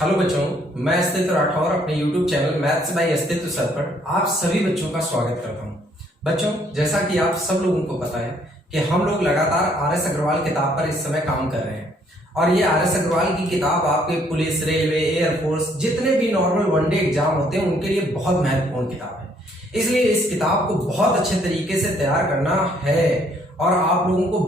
Hello बच्चों, मैं अस्तित्व राठौर अपने YouTube चैनल मैथ्स बाय अस्तित्व सर पर आप सभी बच्चों का स्वागत करता हूं। बच्चों, जैसा कि आप सब लोगों को पता है कि हम लोग लगातार आर.एस. अग्रवाल किताब पर इस समय काम कर रहे हैं और ये आर.एस. अग्रवाल की किताब आपके पुलिस, रेलवे, एयरफोर्स जितने भी नॉर्मल वनडे एग्जाम होते हैं उनके लिए बहुत महत्वपूर्ण किताब है। इसलिए इस किताब को बहुत अच्छे तरीके से तैयार करना है और आप लोगों को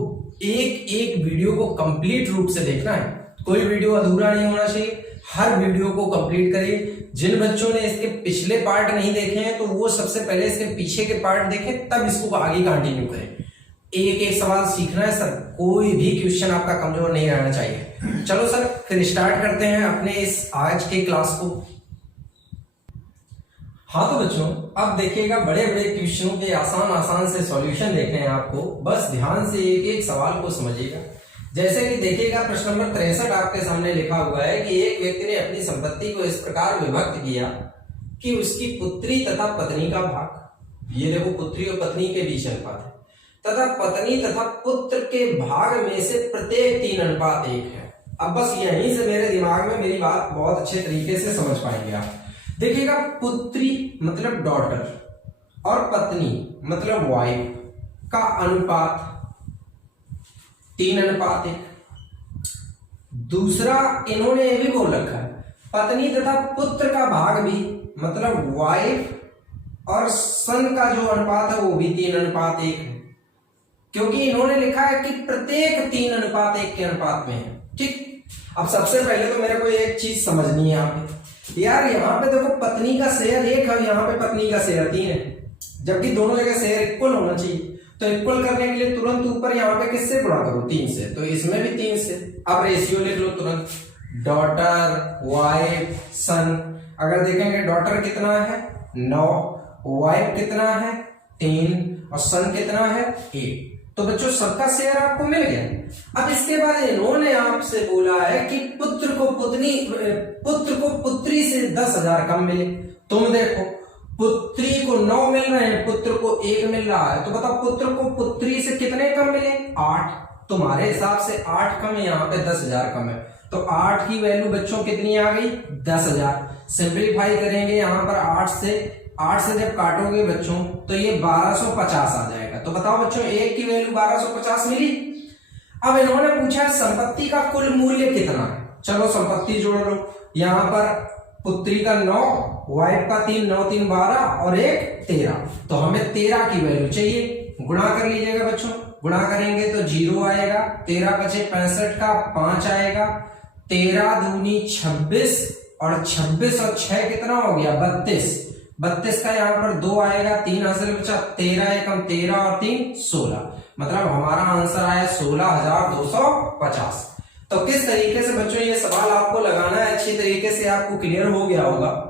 एक एक वीडियो को कंप्लीट रूप से देखना है। कोई वीडियो अधूरा नहीं होना चाहिए, हर वीडियो को कंप्लीट करिए। जिन बच्चों ने इसके पिछले पार्ट नहीं देखे हैं तो वो सबसे पहले इसके पीछे के पार्ट देखें, तब इसको आगे कंटिन्यू करें। एक एक सवाल सीखना है सर, कोई भी क्वेश्चन आपका कमजोर नहीं रहना चाहिए। चलो सर, फिर स्टार्ट करते हैं अपने इस आज के क्लास को। हाँ तो बच्चों, अब देखिएगा, बड़े बड़े क्वेश्चनों के आसान से सॉल्यूशन देखने हैं आपको। बस ध्यान से एक एक सवाल को समझिएगा। जैसे कि देखिएगा, प्रश्न नंबर 63 आपके सामने लिखा हुआ है कि एक व्यक्ति ने अपनी संपत्ति को इस प्रकार विभक्त किया कि उसकी पुत्री तथा पत्नी का भाग, ये देखो पुत्री और पत्नी के बीच अनुपात है, तथा पत्नी तथा पुत्र के भाग में से प्रत्येक 3:1 है। अब बस यहीं से मेरे दिमाग में मेरी बात बहुत अच्छे तरीके से समझ पाएंगे आप। देखिएगा, पुत्री मतलब डॉटर और पत्नी मतलब वाइफ का अनुपात 3:1। दूसरा, इन्होंने ये भी बोल रखा है पत्नी तथा पुत्र का भाग भी, मतलब वाइफ और सन का जो अनुपात है वो भी 3:1 है, क्योंकि इन्होंने लिखा है कि प्रत्येक 3:1 के अनुपात में है। ठीक, अब सबसे पहले तो मेरे को एक चीज समझनी है यहाँ पे। यार यहाँ पे देखो, पत्नी का शेयर 1 है, यहाँ पे पत्नी का शेयर 3 है, जबकि दोनों जगह शेयर इक्वल होना चाहिए। तो इक्वल करने के लिए तुरंत ऊपर यहाँ पे किससे गुणा करो? 3 से। तो इसमें भी 3 से। अब रेशियो लिख लो तुरंत, डॉटर, वाइफ, सन। अगर देखेंगे डॉटर कितना है 9, वाइफ कितना है 3 और सन कितना है 1। तो बच्चों सबका शेयर आपको मिल गया। अब इसके बाद इन्होंने आपसे बोला है कि पुत्र को पुत्री से 10,000 कम मिले। तुम देखो, पुत्री को 9 मिल रहे हैं, पुत्र को 1 मिल रहा है, तो बताओ पुत्र को पुत्री से कितने कम मिले? 8। तुम्हारे हिसाब से 8 कम है, यहाँ पे 10,000 कम है, तो 8 की वैल्यू बच्चों कितनी आ गई? 10,000। सिंप्लीफाई करेंगे यहाँ पर 8 से जब काटोगे बच्चों तो ये 1250 आ जाएगा। तो बताओ बच्चों, 1 की वैल्यू 1250 मिली। अब इन्होंने पूछा संपत्ति का कुल मूल्य कितना है। चलो संपत्ति जोड़ लो। यहाँ पर पुत्री का 9, वाइफ का 3, 9 3 12 और 1 13। तो हमें 13 की वैल्यू चाहिए। गुणा कर लीजिएगा बच्चों, गुणा करेंगे तो 0 आएगा, 13 बचे 65 का 5 आएगा, 13 दूनी 26 और 26 और 6 कितना हो गया? 32 का यहाँ पर 2 आएगा, 3 हासिल बचा, 13 एकम 13 और 3 16। मतलब हमारा आंसर आया 16,250। तो किस तरीके से बच्चों ये सवाल आपको लगाना है, अच्छी तरीके से आपको क्लियर हो गया होगा।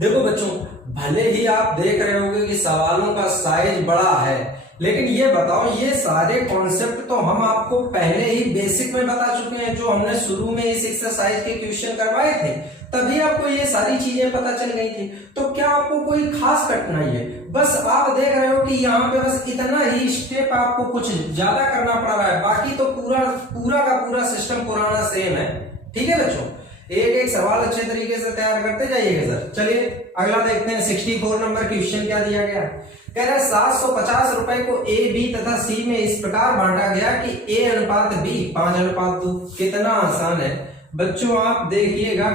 देखो बच्चों, भले ही आप देख रहे होंगे कि सवालों का साइज बड़ा है, लेकिन ये बताओ, ये सारे कॉन्सेप्ट तो हम आपको पहले ही बेसिक में बता चुके हैं, जो हमने शुरू में इस एक्सरसाइज के क्वेश्चन करवाए थे, तभी आपको ये सारी चीजें पता चल गई थी। तो क्या आपको कोई खास कठिनाई है? बस आप देख रहे हो कि यहाँ पे बस इतना ही स्टेप आपको कुछ ज्यादा करना पड़ रहा है, बाकी तो पूरा का पूरा सिस्टम पुराना सेम है। ठीक है बच्चों, एक एक सवाल अच्छे तरीके से तैयार करते जाइएगा सर। चलिए अगला देखते हैं। 64 नंबर क्वेश्चन क्या दिया गया? कह रहा है 750 रुपए को ए, बी तथा सी में इस प्रकार बांटा गया कि ए अनुपात बी 5:2। कितना आसान है बच्चों, आप देखिएगा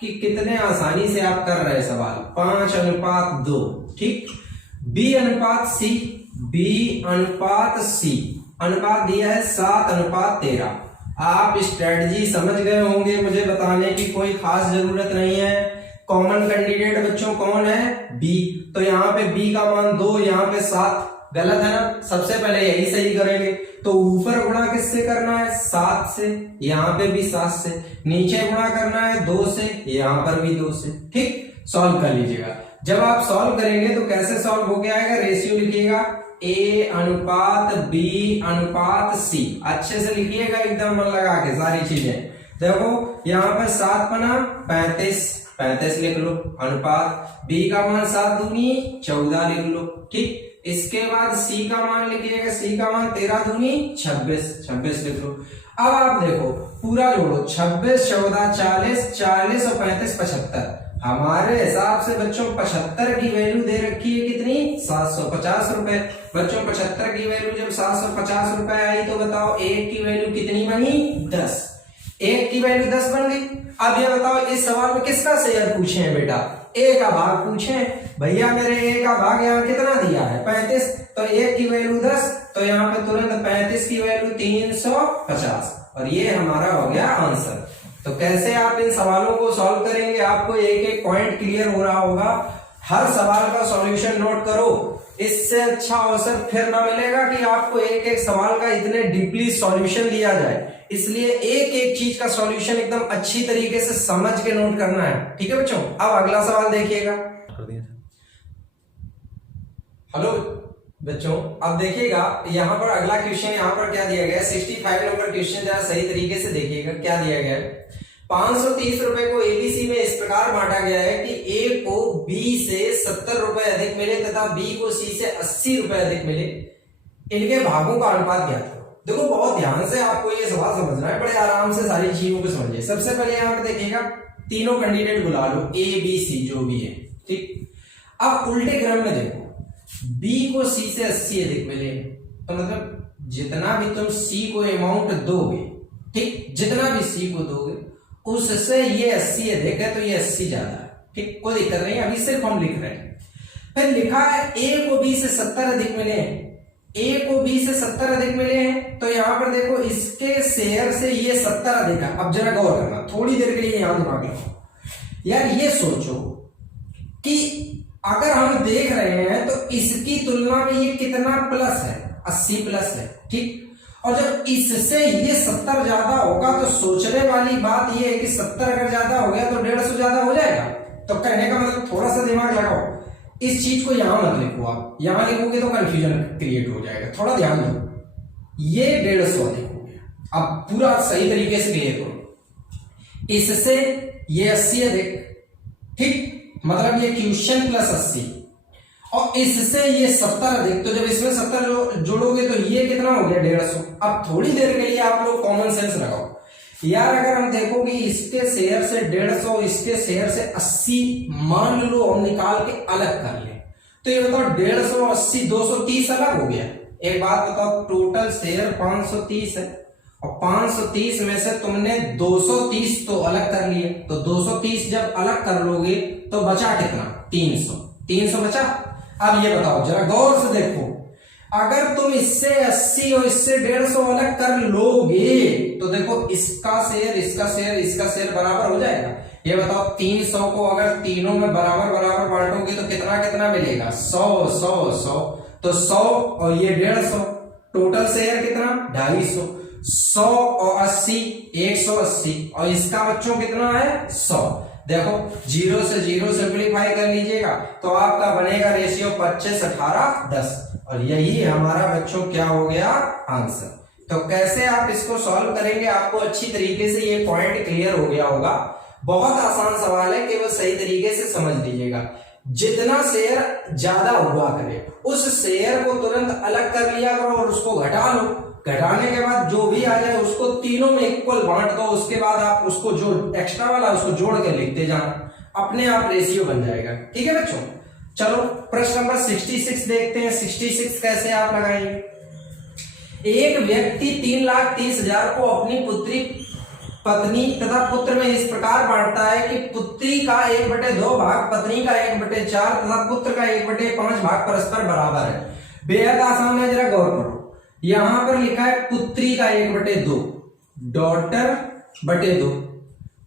कि कितने आसानी से आप कर रहे हैं सवाल। 5:2। ठीक, बी अनुपात सी अनुपात दिया है 7:13। आप स्ट्रेटजी समझ गए होंगे, मुझे बताने की कोई खास जरूरत नहीं है। कॉमन कैंडिडेट बच्चों कौन है? बी। तो यहाँ पे बी का मान 2, यहाँ पे 7। गलत है ना? सबसे पहले यही सही करेंगे। तो ऊपर गुणा किससे करना है? 7 से। यहाँ पे भी 7 से। नीचे गुणा करना है 2 से, यहाँ पर भी 2 से। ठीक, सॉल्व कर लीजिएगा। जब आप सॉल्व करेंगे तो कैसे सॉल्व हो गया आएगा? रेशियो लिखिएगा ए अनुपात बी अनुपात सी। अच्छे से लिखिएगा, एकदम मन लगा के सारी चीजें। देखो यहाँ पर 7 बना 35 लिख लो, अनुपात बी का मान 7 दूनी 14 लिख लो। ठीक, इसके बाद सी का मान लिखिएगा, सी का मान 13 दूनी 26 लिख लो। अब आप देखो पूरा जोड़ो, 26, 14, 40, 40 और 35, 75। हमारे हिसाब से बच्चों 75 की वैल्यू दे रखी है कितनी, 750 रुपए। बच्चों 75 की वैल्यू जब 750 रुपए आई तो बताओ एक की वैल्यू कितनी बनी, 10। एक की वैल्यू 10 बन गई। अब ये बताओ इस सवाल में किसका शेयर पूछे हैं बेटा, ए का भाग पूछे हैं। भैया मेरे ए का भाग यहाँ कितना दिया है, 35, तो एक की वैल्यू 10, तो यहाँ पे तुरंत 35 की वैल्यू 350, और ये हमारा हो गया आंसर। तो कैसे आप इन सवालों को सॉल्व करेंगे, आपको एक एक पॉइंट क्लियर हो रहा होगा। हर सवाल का सॉल्यूशन नोट करो, इससे अच्छा अवसर फिर ना मिलेगा कि आपको एक एक सवाल का इतने डीपली सॉल्यूशन दिया जाए। इसलिए एक एक चीज का सॉल्यूशन एकदम अच्छी तरीके से समझ के नोट करना है, ठीक है बच्चों। अब अगला सवाल देखिएगा। हेलो बच्चों, अब देखिएगा यहाँ पर अगला क्वेश्चन, यहाँ पर क्या दिया गया है, 65 नंबर क्वेश्चन, जरा सही तरीके से देखिएगा क्या दिया गया है। 530 रुपए को एबीसी में इस प्रकार बांटा गया है कि ए को बी से 70 रुपए अधिक मिले तथा बी को सी से 80 रुपए अधिक मिले। इनके भागों का अनुपात ज्ञात करो। देखो बहुत ध्यान से आपको ये सवाल समझना है, बड़े आराम से सारी चीजों को समझिए। सबसे पहले यहाँ पर देखिएगा, तीनों कैंडिडेट बुला लो, ए बी सी जो भी है, ठीक। अब उल्टे क्रम में देखो, बी को सी से 80 अधिक मिले, तो मतलब जितना भी तुम सी को अमाउंट दोगे, ठीक, जितना भी सी को दोगे उससे ये 80 अधिक है, तो ये 80 ज्यादा है, ठीक, कोई दिक्कत नहीं, अभी सिर्फ हम लिख रहे हैं। फिर लिखा है ए को बी से 70 अधिक मिले हैं, ए को बी से 70 अधिक मिले हैं, तो यहां पर देखो इसके शेयर से ये 70 अधिक है। अब जरा गौर करना, थोड़ी देर के लिए यहां दिमाग लगाओ यार, ये सोचो कि अगर हम देख रहे हैं तो इसकी तुलना में ये कितना प्लस है, 80 प्लस है, ठीक। और जब इससे ये 70 ज्यादा होगा तो सोचने वाली बात ये है कि 70 अगर ज्यादा हो गया तो 150 ज्यादा हो जाएगा। तो कहने का मतलब थोड़ा सा दिमाग लगाओ, इस चीज को यहां मत लिखो, आप यहां लिखोगे तो कंफ्यूजन क्रिएट हो जाएगा। थोड़ा ध्यान दो, ये 150 अधिक हो गया। अब पूरा सही तरीके से क्लियर करो, इससे ये 80 अधिक, ठीक, मतलब ये क्वेश्चन प्लस 80, और इससे ये 70 अधिक, तो जब इसमें 70 जोड़ोगे तो ये कितना हो गया, 150। अब थोड़ी देर के लिए आप लोग कॉमन सेंस लगाओ यार, अगर हम देखो कि इसके शेयर से 150, इसके शेयर से 80 मान लो हम निकाल के अलग कर ले, तो ये बताओ 150 80 230 अलग हो गया। एक बात बताओ, टोटल शेयर 530 है और 530 में से तुमने 230 तो अलग कर लिए, तो 230 जब अलग कर लोगे तो बचा कितना, 300 बचा। अब ये बताओ जरा गौर से देखो, अगर तुम इससे 80 और इससे 150 अलग कर लोगे तो देखो इसका शेयर इसका शेयर इसका शेयर बराबर हो जाएगा। ये बताओ 300 को अगर तीनों में बराबर बराबर बांटोगे तो कितना कितना मिलेगा, 100 100 100, तो 100 और ये 150, टोटल शेयर कितना 250, 100 और 80 180, और इसका बच्चों कितना है 100। देखो 0 से 0 सिंप्लीफाई कर लीजिएगा तो आपका बनेगा रेशियो 25 18 10, और यही हमारा बच्चों क्या हो गया, आंसर। तो कैसे आप इसको सॉल्व करेंगे, आपको अच्छी तरीके से ये पॉइंट क्लियर हो गया होगा। बहुत आसान सवाल है, केवल सही तरीके से समझ लीजिएगा। जितना शेयर ज्यादा हुआ करे उस शेयर को तुरंत अलग कर लिया करो और उसको घटा लो। घटाने के बाद जो भी आ जाए उसको तीनों में इक्वल बांट दो, उसके बाद आप उसको जो एक्स्ट्रा वाला उसको जोड़ के लिखते जाना, अपने आप रेशियो बन जाएगा। ठीक है बच्चों, चलो प्रश्न नंबर 66 देखते हैं। 66 कैसे आप लगाएंगे। एक व्यक्ति 3,30,000 को अपनी पुत्री, पत्नी तथा पुत्र में इस प्रकार बांटता है कि पुत्री का 1/2 भाग, पत्नी का 1/4 तथा पुत्र का 1/5 भाग परस्पर बराबर है। बेहद आसान है, जरा गौर करो। यहां पर लिखा है पुत्री का 1/2, डॉटर बटे 2,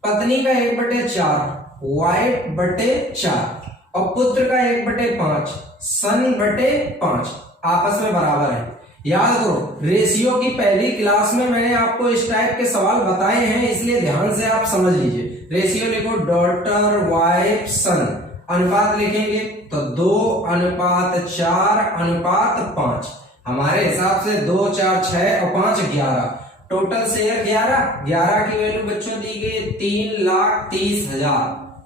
पत्नी का 1/4, वाइफ बटे 4, और पुत्र का 1/5, सन बटे 5, आपस में बराबर है। याद करो, रेशियो की पहली क्लास में मैंने आपको इस टाइप के सवाल बताए हैं, इसलिए ध्यान से आप समझ लीजिए। रेशियो लिखो, डॉटर वाइफ सन, अनुपात लिखेंगे तो 2:4:5। हमारे हिसाब से 2 4 6 और 5 11, टोटल शेयर 11 की वैल्यू बच्चों दी गई 3,30,000।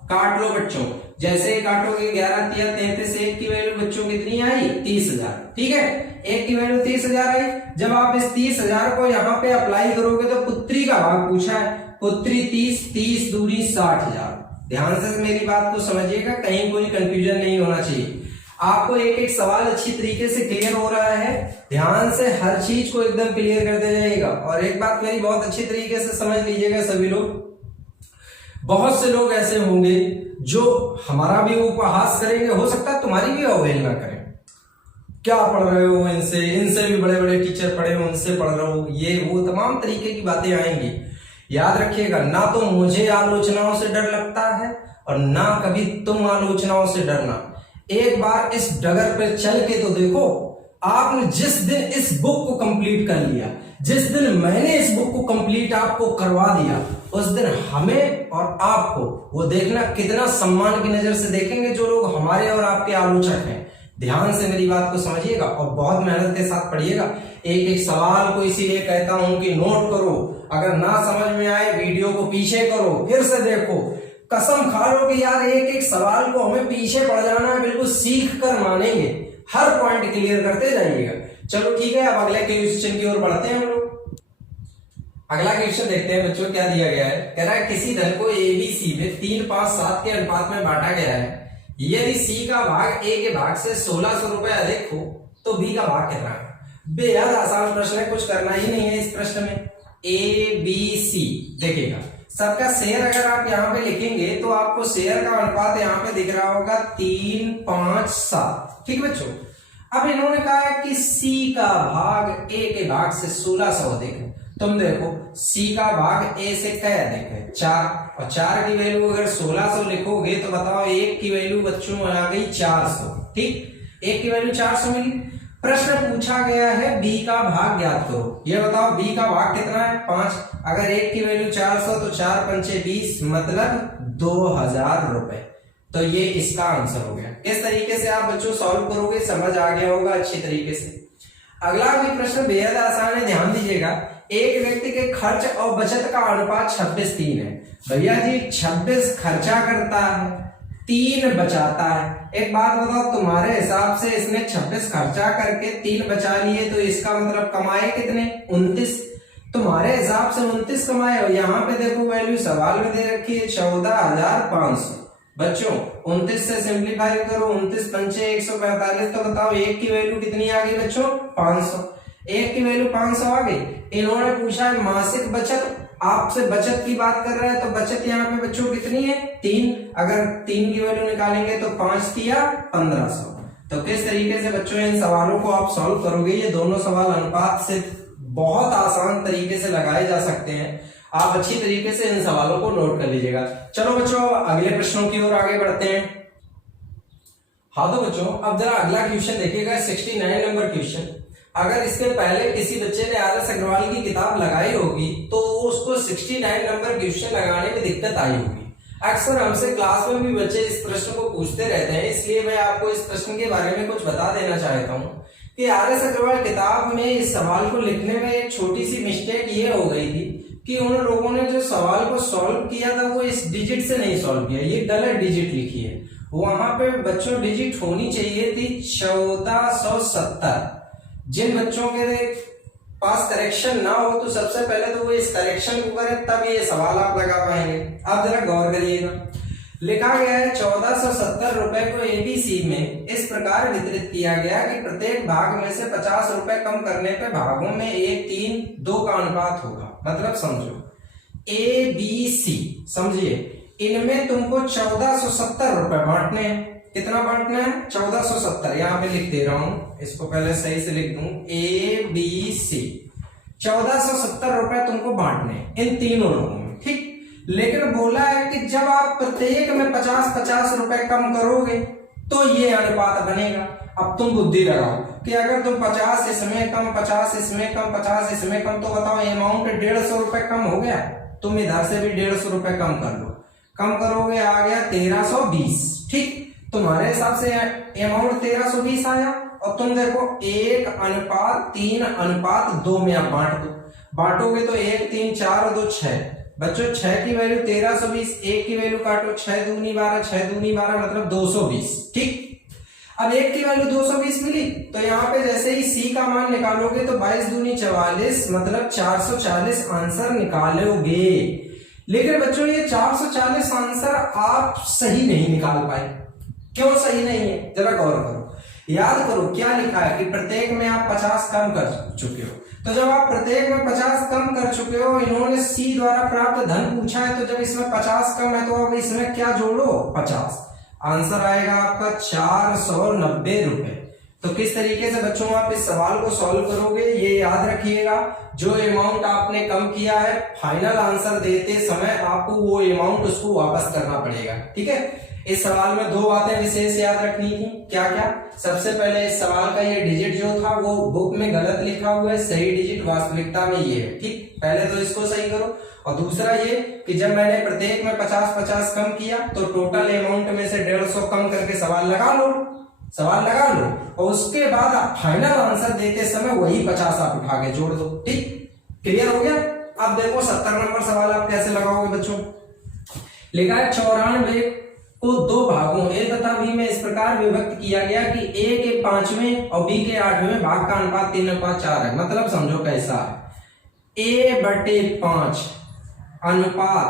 काट लो बच्चों, जैसे ही काटोगे 11 तिया 33, एक की वैल्यू बच्चों कितनी आई 30,000। ठीक है, एक की वैल्यू 30,000 आई। जब आप इस 30,000 को यहाँ पे अप्लाई करोगे तो पुत्री का भाग पूछा है, पुत्री 30, 30 दूनी 60,000। ध्यान से मेरी बात को समझिएगा, कहीं कोई कंफ्यूजन नहीं होना चाहिए। आपको एक एक सवाल अच्छी तरीके से क्लियर हो रहा है, ध्यान से हर चीज को एकदम क्लियर करते जाइएगा। और एक बात मेरी बहुत अच्छी तरीके से समझ लीजिएगा सभी लोग, बहुत से लोग ऐसे होंगे जो हमारा भी उपहास करेंगे, हो सकता है तुम्हारी भी अवहेलना करें, क्या पढ़ रहे हो इनसे भी बड़े बड़े टीचर पढ़े हो, उनसे पढ़ रहे हो, ये वो तमाम तरीके की बातें आएंगी। याद रखिएगा, ना तो मुझे आलोचनाओं से डर लगता है और ना कभी तुम आलोचनाओं से डरना। एक बार इस डगर पे चल के तो देखो, आपने जिस दिन इस बुक को कंप्लीट कर लिया, जिस दिन मैंने इस बुक को कंप्लीट आपको करवा दिया, उस दिन हमें और आपको वो देखना कितना सम्मान की नजर से देखेंगे जो लोग हमारे और आपके आलोचक हैं। ध्यान से मेरी बात को समझिएगा और बहुत मेहनत के साथ पढ़िएगा। एक एक सवाल को इसीलिए कहता हूं कि नोट करो, अगर ना समझ में आए वीडियो को पीछे करो, फिर से देखो, कसम खा लो कि यार एक एक सवाल को हमें पीछे पड़ जाना है, बिल्कुल सीख कर मानेंगे, हर पॉइंट क्लियर करते जाइएगा। चलो ठीक है, अब अगले क्वेश्चन की ओर बढ़ते हैं हम लोग। अगला क्वेश्चन देखते हैं बच्चों, क्या दिया गया है। कह रहा है किसी धन को ABC में 3, 5, 7 के अनुपात में बांटा गया है। यदि C का भाग A के भाग से 1600 रुपए अधिक हो तो B का भाग कितना है। बेहद आसान प्रश्न है, कुछ करना ही नहीं है इस प्रश्न में। ABC देखिएगा, सबका शेयर अगर आप यहाँ पे लिखेंगे तो आपको शेयर का अनुपात यहाँ पे दिख रहा होगा 3, 5, 7। ठीक बच्चों, अब इन्होंने कहा है कि C का भाग A के भाग से 1600 अधिक है। तुम देखो C का भाग A से क्या अधिक है 4, और 4 की वैल्यू अगर 1600 लिखोगे तो बताओ 1 की वैल्यू बच्चों आ गई 400। ठीक, 1 की वैल्यू 400 मिली। प्रश्न पूछा गया है B का भाग ज्ञात करो। ये बताओ B का भाग कितना है 5, अगर 1 की वैल्यू 400 तो 4 पंचे 20 मतलब 2000 रुपए। तो ये इसका आंसर हो गया। किस तरीके से आप बच्चों सॉल्व करोगे समझ आ गया होगा अच्छी तरीके से। अगला भी प्रश्न बेहद आसान है, ध्यान दीजिएगा। एक व्यक्ति के खर्च और बचत का अनुपात 26:3 है। भैया जी 26 खर्चा करता है, 3 बचाता है। एक बात बताओ, तुम्हारे हिसाब से इसने 26 खर्चा करके 3 बचा लिए तो इसका मतलब कमाए कितने 29। तुम्हारे हिसाब से 29 कमाए, और यहाँ पे देखो वैल्यू सवाल में दे रखी है 14,500। बच्चों 29 से सिंप्लीफाई करो, 29 पंचे 145, तो बताओ 1 की वैल्यू कितनी आ गई बच्चों 500। 1 की वैल्यू 500 आ गई। इन्होंने पूछा है मासिक बचत, आपसे बचत की बात कर रहा है तो बचत यहाँ पे बच्चों कितनी है 3, अगर 3 की वैल्यू निकालेंगे तो 5 किया 1500। तो किस तरीके से बच्चों इन सवालों को आप सॉल्व करोगे। ये दोनों सवाल अनुपात से बहुत आसान तरीके से लगाए जा सकते हैं, आप अच्छी तरीके से इन सवालों को नोट कर लीजिएगा। चलो बच्चों अगले प्रश्नों की ओर आगे बढ़ते हैं। हाँ तो बच्चों अब जरा अगला क्वेश्चन देखिएगा, 69 नंबर क्वेश्चन। अगर इसके पहले किसी बच्चे ने RS अग्रवाल की किताब लगाई होगी तो उसको 69 नंबर क्वेश्चन लगाने में दिक्कत आई होगी। अक्सर हमसे क्लास में भी बच्चे इस प्रश्न को पूछते रहते हैं, इसलिए मैं आपको इस प्रश्न के बारे में कुछ बता देना चाहता हूँ कि RS अग्रवाल किताब में इस सवाल को लिखने में एक छोटी सी मिस्टेक ये हो गई थी कि उन लोगों ने जो सवाल को सॉल्व किया था वो इस डिजिट से नहीं सॉल्व किया, ये गलत डिजिट लिखी है। वहां पे बच्चों डिजिट होनी चाहिए थी 1470। जिन बच्चों के पास करेक्शन ना हो तो सबसे पहले तो वो इस करेक्शन को करें, तब ये सवाल आप लगा पाएंगे। आप जरा गौर करिएगा, लिखा गया है 1470 रुपए को ABC में इस प्रकार वितरित किया गया कि प्रत्येक भाग में से 50 रुपए कम करने पे भागों में 1, 3, 2 का अनुपात होगा। मतलब समझो ABC, समझिए इनमें तुमको 1470 रुपए बांटने हैं। कितना बांटना है 1470, यहाँ पे लिख दे रहा हूं, इसको पहले सही से लिख दूं, ABC 1470 रुपए तुमको बांटने इन तीनों लोगों में। ठीक, लेकिन बोला है कि जब आप प्रत्येक में 50-50 रुपए कम करोगे तो ये अनुपात बनेगा। अब तुम बुद्धि लगाओ कि अगर तुम 50 इसमें कम, 50 इसमें कम, 50 इसमें कम, तो बताओ अमाउंट 150 रुपए कम हो गया। तुम इधर से भी 150 रुपए कम कर लो, कम करोगे आ गया 1320। ठीक, तुम्हारे हिसाब से अमाउंट 1320 आया। और तुम देखो 1:3:2 में आप बांट दो, बांटोगे तो 1, 3, 4 और 2 6, बच्चों 6 की वैल्यू 1320, 1 की वैल्यू काटो, 6 दूनी 12, 6 दूनी 12 मतलब 220। ठीक, अब 1 की वैल्यू 220 मिली तो यहाँ पे जैसे ही C का मान निकालोगे तो 22 दूनी 44 मतलब 440 आंसर निकालोगे। लेकिन बच्चों ये 440 आंसर आप सही नहीं निकाल पाए। क्यों सही नहीं है, जरा गौर करो, याद करो क्या लिखा है कि प्रत्येक में आप 50 कम कर चुके हो। तो जब आप प्रत्येक में 50 कम कर चुके हो, इन्होंने C द्वारा प्राप्त धन पूछा है, तो जब इसमें 50 कम है तो अब इसमें क्या जोड़ो 50, आंसर आएगा आपका 490 रुपए। तो किस तरीके से बच्चों आप इस सवाल को सॉल्व करोगे ये याद रखिएगा। जो अमाउंट आपने कम किया है फाइनल आंसर देते समय आपको वो अमाउंट उसको वापस करना पड़ेगा। ठीक है, इस सवाल में 2 बातें विशेष याद रखनी थी। क्या क्या, सबसे पहले इस सवाल का ये डिजिट जो था वो बुक में गलत लिखा हुआ है, सही डिजिट वास्तविकता में ये है। ठीक, पहले तो इसको सही करो। और दूसरा ये कि जब मैंने प्रत्येक में 50-50 कम किया तो टोटल अमाउंट में से 150 कम करके सवाल लगा लो और उसके बाद आप फाइनल आंसर देते समय वही 50 आप उठा के जोड़ दो। ठीक, क्लियर हो गया। अब देखो 70 नंबर सवाल आप कैसे लगाओगे बच्चों। लिखा है 94 को 2 भागों A तथा B में इस प्रकार विभक्त किया गया कि A के 5वें और B के 8वें भाग का अनुपात 3:4 है। मतलब समझो कैसा है, A/5 अनुपात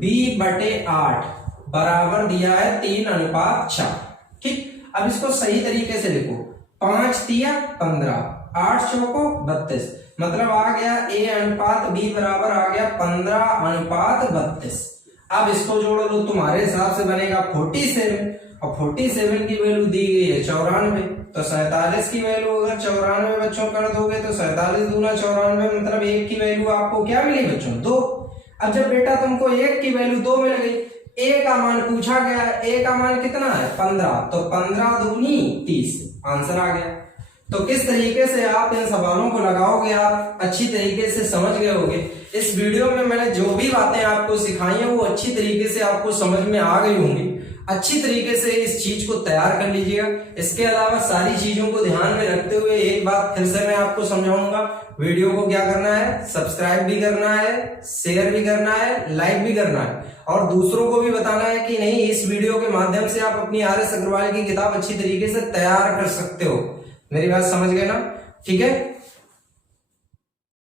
B/8 बराबर दिया है 3:4। ठीक, अब इसको सही तरीके से लिखो, 5 तिया 15, 8 चौको 32, मतलब आ गया A अनुपात B बराबर आ गया 15:32। अब इसको जोड़ लो, तुम्हारे हिसाब से बनेगा 47 और 47 की वैल्यू दी गई है 94, तो 47 की वैल्यू अगर 94 बच्चों कर दोगे तो 47 दूना 94 मतलब 1 की वैल्यू आपको क्या मिली बच्चों 2। अब जब बेटा तुमको 1 की वैल्यू 2 मिल गई, A का मान पूछा गया है, A का मान कितना है 15, तो 15 दूनी 30 आंसर आ गया। तो किस तरीके से आप इन सवालों को लगाओगे आप अच्छी तरीके से समझ गए होगे। इस वीडियो में मैंने जो भी बातें आपको सिखाई हैं वो अच्छी तरीके से आपको समझ में आ गई होंगी। अच्छी तरीके से इस चीज को तैयार कर लीजिएगा। इसके अलावा सारी चीजों को ध्यान में रखते हुए एक बात फिर से मैं आपको समझाऊंगा, वीडियो को क्या करना है, सब्सक्राइब भी करना है, शेयर भी करना है, लाइक भी करना है और दूसरों को भी बताना है कि नहीं इस वीडियो के माध्यम से आप अपनी RS अग्रवाल की किताब अच्छी तरीके से तैयार कर सकते हो। मेरी बात समझ गए ना। ठीक है,